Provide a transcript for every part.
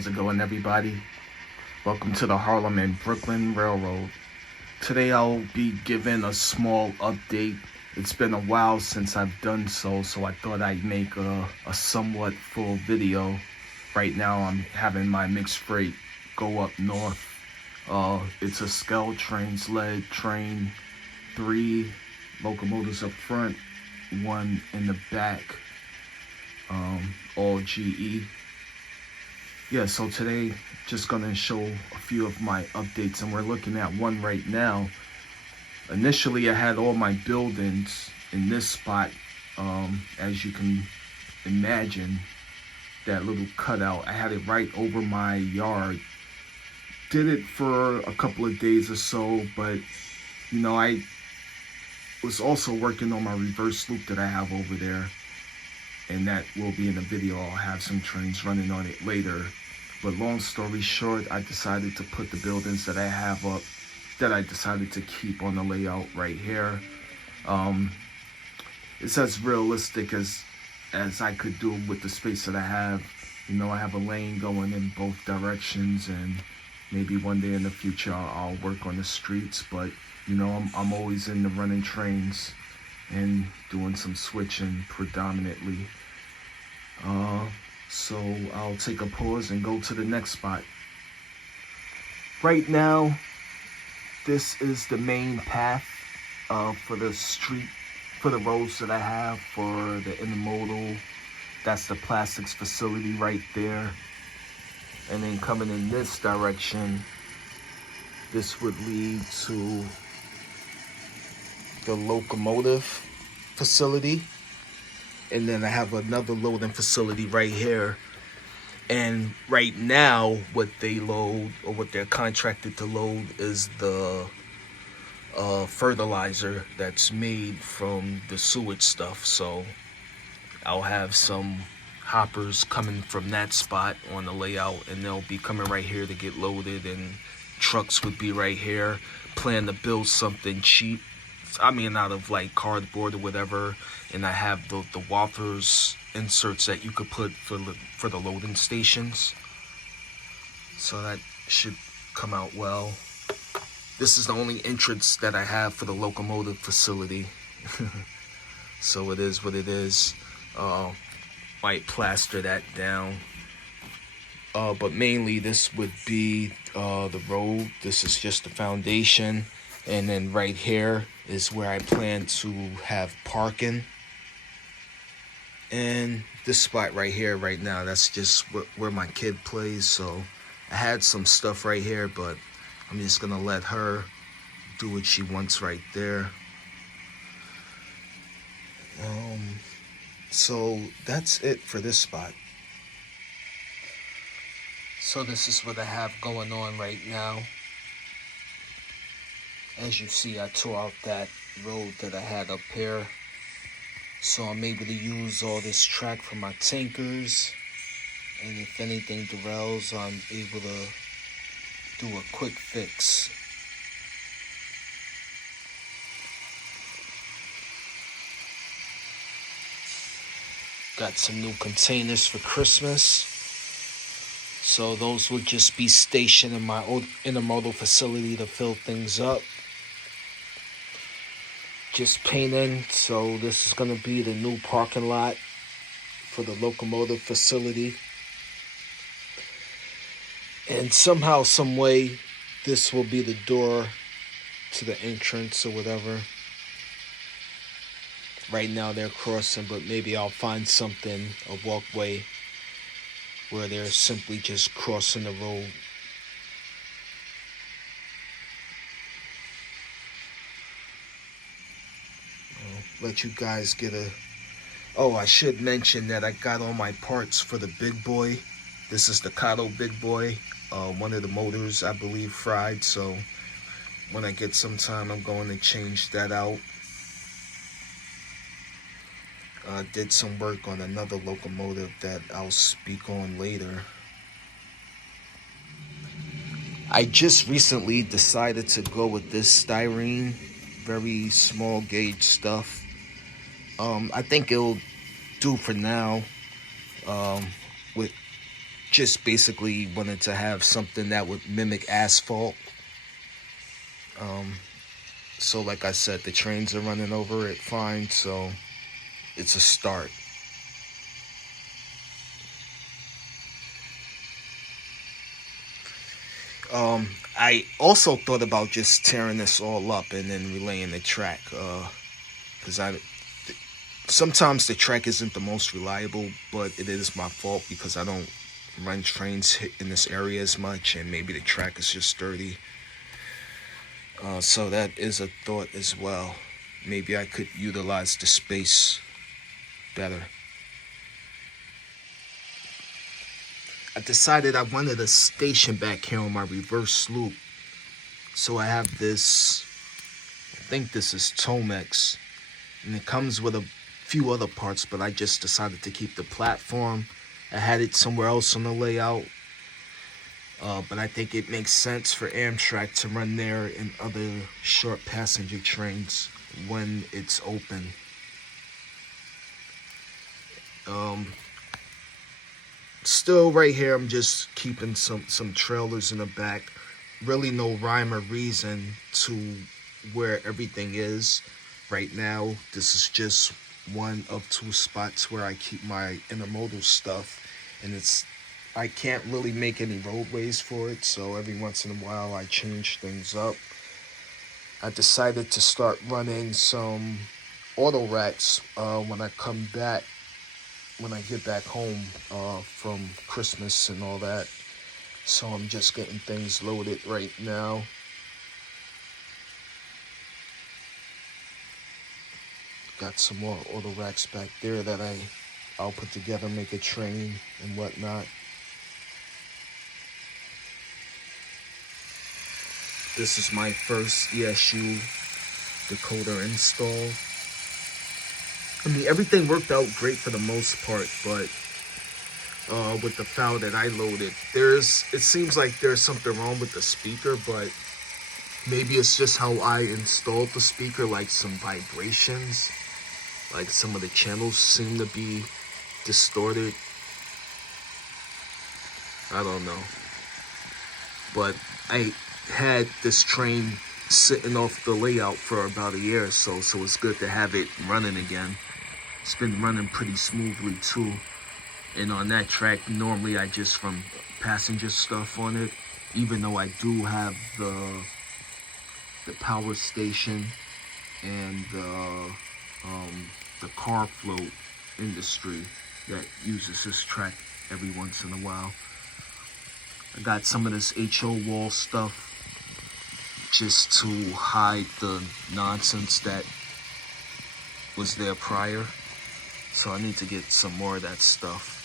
How's it going, everybody? Welcome to the Harlem and Brooklyn Railroad. Today I'll be giving a small update. It's been a while since I've done so I thought I'd make a somewhat full video. Right now I'm having my mixed freight go up north. It's a Skell Trains led train, 3 locomotives up front, 1 in the back, all GE. Yeah, so today just gonna show a few of my updates, and we're looking at one right now. Initially I had all my buildings in this spot. As you can imagine, that little cutout, I had it right over my yard. Did it for a couple of days or so, but I was also working on my reverse loop that I have over there, and that will be in the video. I'll have some trains running on it later. But long story short, I decided to put the buildings that I have up, that I decided to keep on the layout right here. It's as realistic as I could do with the space that I have. I have a lane going in both directions, and maybe one day in the future I'll work on the streets. But I'm always in the running trains and doing some switching predominantly. So I'll take a pause and go to the next spot. Right now, this is the main path for the street, for the roads that I have for the intermodal. That's the plastics facility right there. And then coming in this direction, this would lead to the locomotive facility. And then I have another loading facility right here. And right now, what they load, or what they're contracted to load, is the fertilizer that's made from the sewage stuff. So I'll have some hoppers coming from that spot on the layout, and they'll be coming right here to get loaded, and trucks would be right here. Plan to build something cheap, out of like cardboard or whatever, and I have the wafers inserts that you could put for the loading stations. So that should come out well. This is the only entrance that I have for the locomotive facility. So it is what it is. Might plaster that down. But mainly this would be the road. This is just the foundation. And then right here is where I plan to have parking. And this spot right here right now, that's just where my kid plays. So I had some stuff right here, but I'm just gonna let her do what she wants right there. So that's it for this spot. So this is what I have going on right now. As you see, I tore out that road that I had up here. So I'm able to use all this track for my tankers. And if anything derails, I'm able to do a quick fix. Got some new containers for Christmas. So those would just be stationed in my old intermodal facility to fill things up. Just painting. So this is going to be the new parking lot for the locomotive facility. And somehow, some way, this will be the door to the entrance or whatever. Right now they're crossing, but maybe I'll find something, a walkway, where they're simply just crossing the road. I'll let you guys get a... Oh, I should mention that I got all my parts for the big boy. This is the Kato big boy. One of the motors, I believe, fried. So when I get some time, I'm going to change that out. Did some work on another locomotive that I'll speak on later. I just recently decided to go with this styrene, very small gauge stuff. I think it'll do for now. With just basically wanted to have something that would mimic asphalt. Um, so like I said, the trains are running over it fine, so it's a start. I also thought about just tearing this all up and then relaying the track, because sometimes the track isn't the most reliable, but it is my fault because I don't run trains in this area as much, and maybe the track is just dirty. So that is a thought as well. Maybe I could utilize the space better. I decided I wanted a station back here on my reverse loop. So I have this, I think this is Tomex, and it comes with a few other parts, but I just decided to keep the platform. I had it somewhere else on the layout, but I think it makes sense for Amtrak to run there and other short passenger trains when it's open. Still right here, I'm just keeping some trailers in the back. Really no rhyme or reason to where everything is right now. This is just one of two spots where I keep my intermodal stuff, and I can't really make any roadways for it, so every once in a while I change things up. I decided to start running some auto racks when I get back home from Christmas and all that. So I'm just getting things loaded right now. Got some more auto racks back there that I'll put together, make a train and whatnot. This is my first ESU decoder install. I mean, everything worked out great for the most part, but with the file that I loaded, it seems like there's something wrong with the speaker, but maybe it's just how I installed the speaker, like some vibrations, like some of the channels seem to be distorted. I don't know. But I had this train sitting off the layout for about a year or so, so it's good to have it running again. It's been running pretty smoothly too. And on that track, normally I just run passenger stuff on it, even though I do have the power station and the car float industry that uses this track every once in a while. I got some of this HO wall stuff just to hide the nonsense that was there prior. So I need to get some more of that stuff.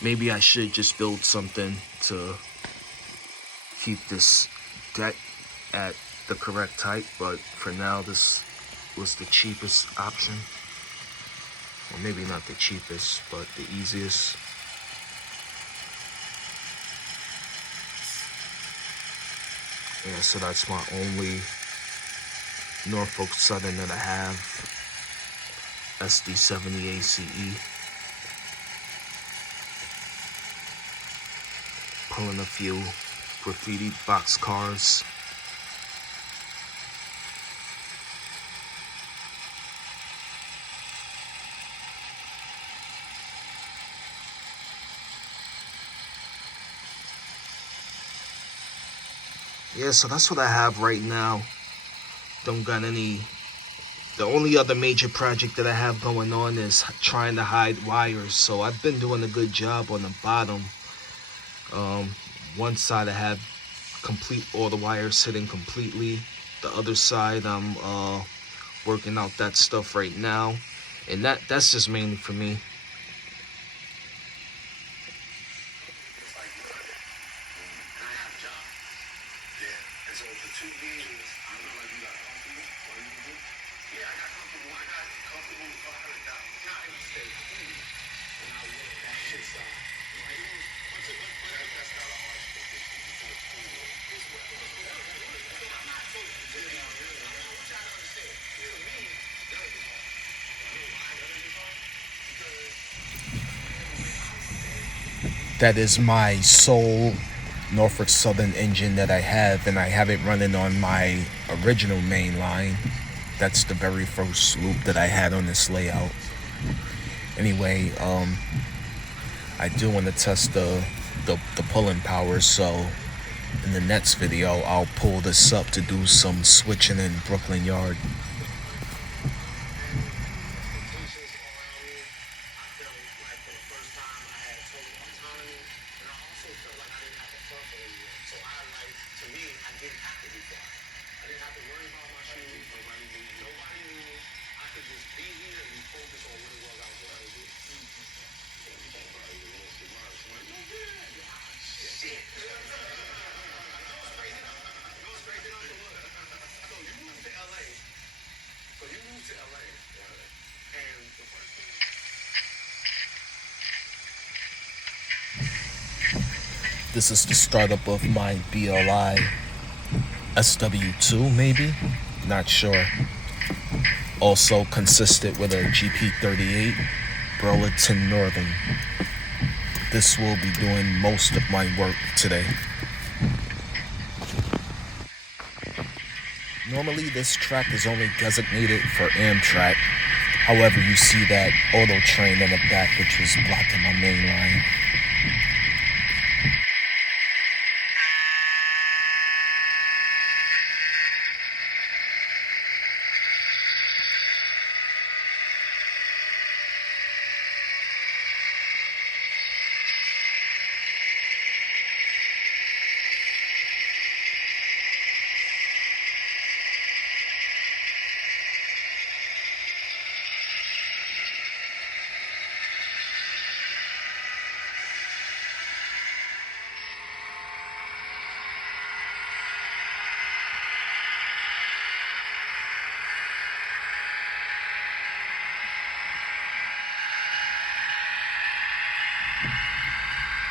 Maybe I should just build something to keep this deck at the correct height, but for now this was the cheapest option. Or maybe not the cheapest, but the easiest. Yeah, so that's my only Norfolk Southern that I have. SD70 ACE. Pulling a few graffiti box cars. Yeah, so that's what I have right now. Don't got any. The only other major project that I have going on is trying to hide wires. So I've been doing a good job on the bottom. One side I have complete all the wires sitting completely. The other side I'm working out that stuff right now, and that's just mainly for me. That is my sole Norfolk Southern engine that I have, and I have it running on my original main line. That's the very first loop that I had on this layout. Anyway, I do want to test the pulling power, so in the next video I'll pull this up to do some switching in Brooklyn Yard. This is the startup of my BLI SW2, maybe? Not sure. Also consisted with a GP38 Burlington Northern. This will be doing most of my work today. Normally this track is only designated for Amtrak. However, you see that auto train in the back which was blocking my main line.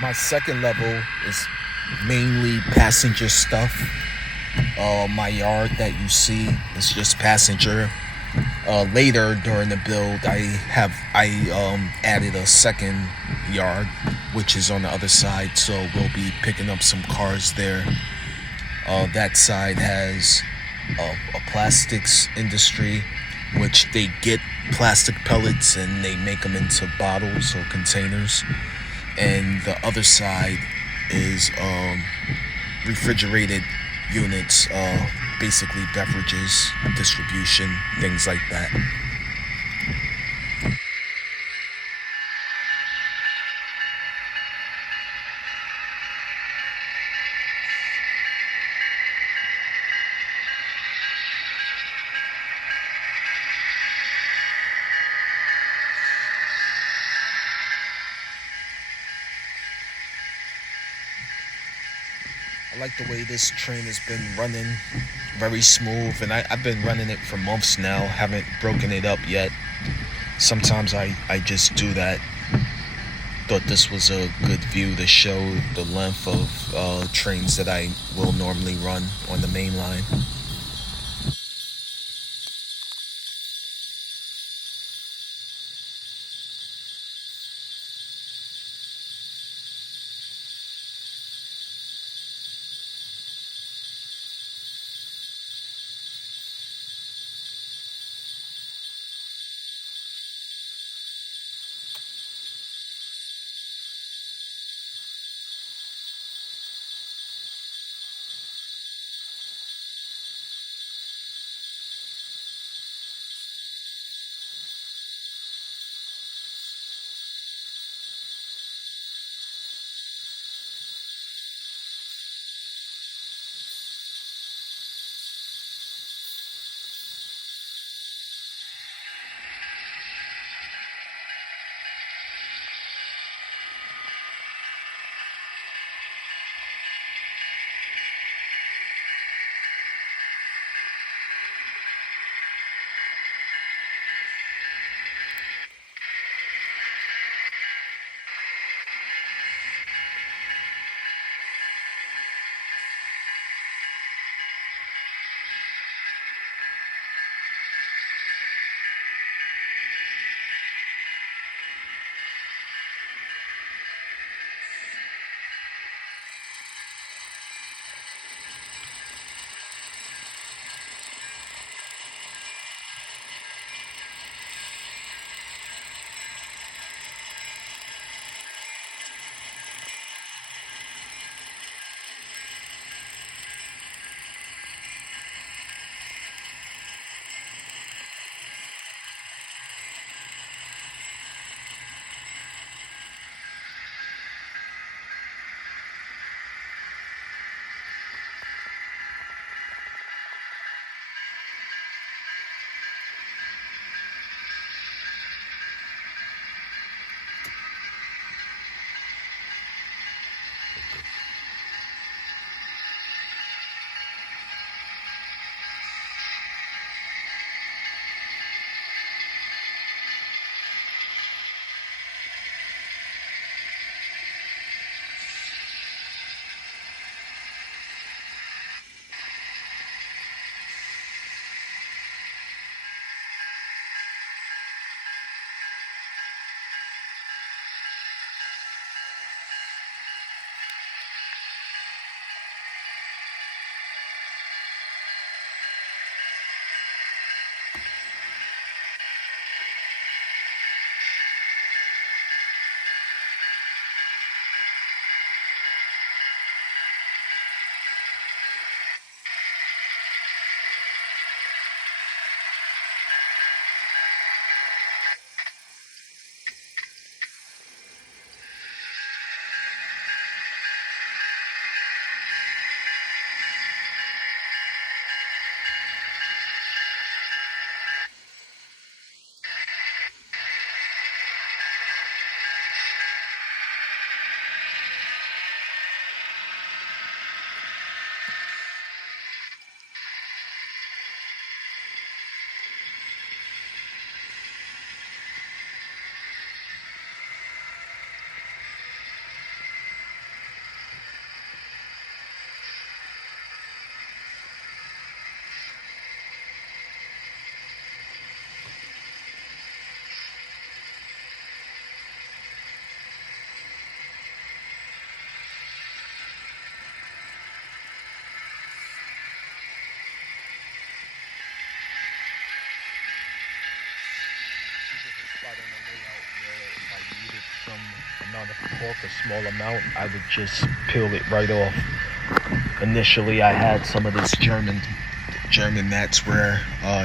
My second level is mainly passenger stuff. My yard that you see is just passenger. Later during the build, I added a second yard, which is on the other side, so we'll be picking up some cars there. That side has a plastics industry, which they get plastic pellets and they make them into bottles or containers. And the other side is refrigerated units, basically beverages, distribution, things like that. I like the way this train has been running, very smooth, and I've been running it for months now, haven't broken it up yet. Sometimes I just do that. Thought this was a good view to show the length of trains that I will normally run on the main line. amount of cork, a small amount, I would just peel it right off. Initially, I had some of this German mats where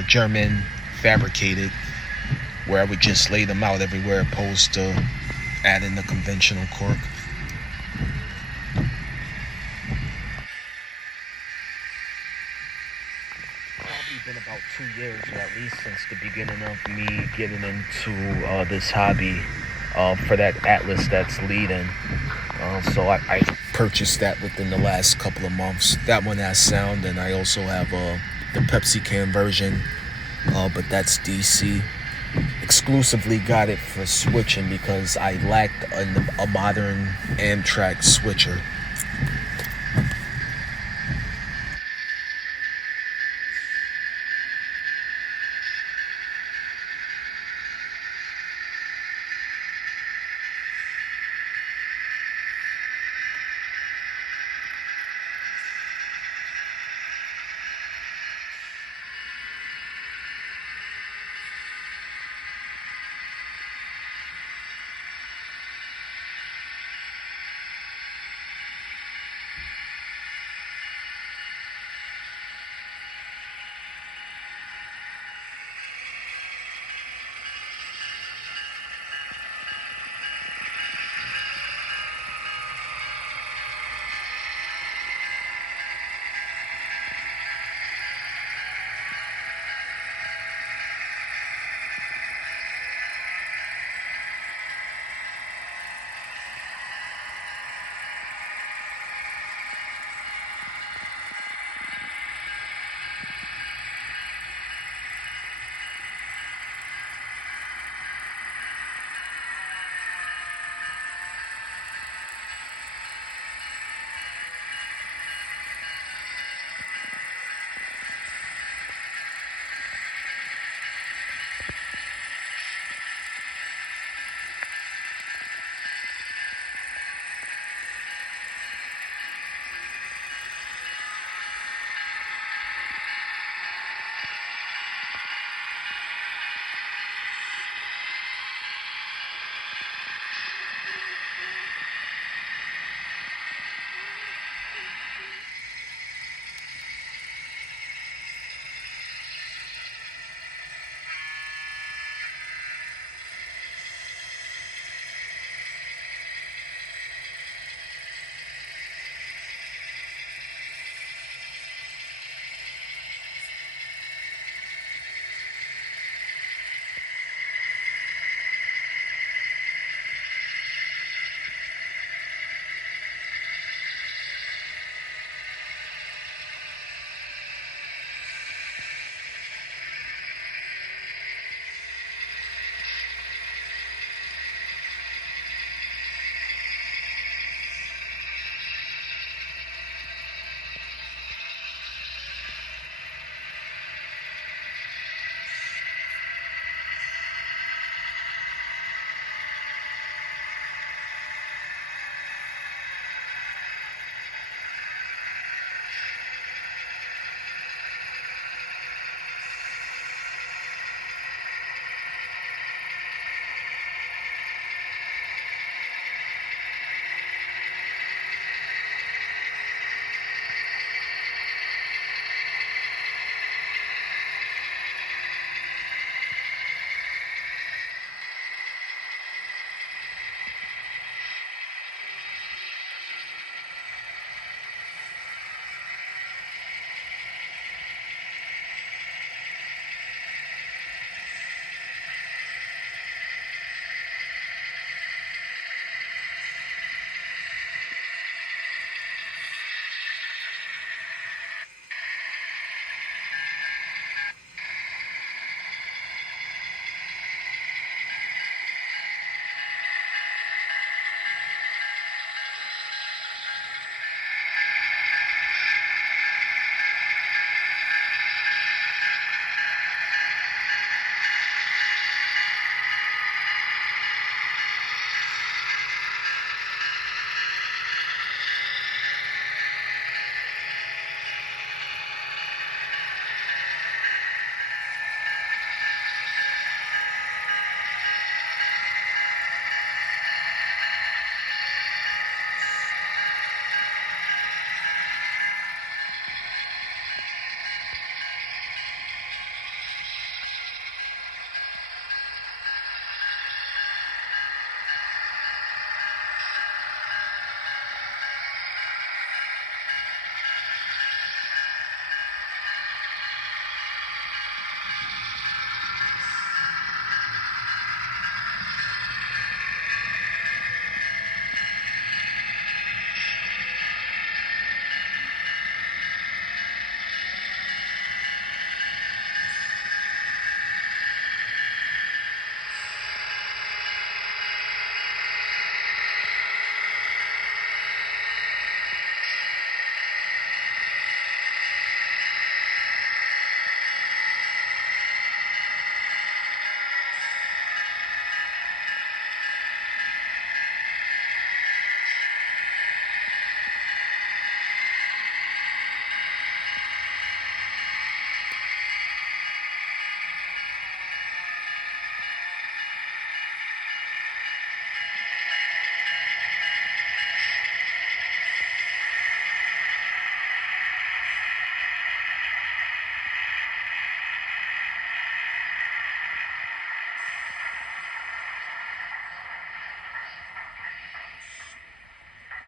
German fabricated, where I would just lay them out everywhere, opposed to adding the conventional cork. Probably been about 2 years, or at least since the beginning of me getting into this hobby for that Atlas that's leading. So I purchased that within the last couple of months. That one has sound, and I also have the Pepsi can version, but that's DC. Exclusively got it for switching because I lacked a modern Amtrak switcher.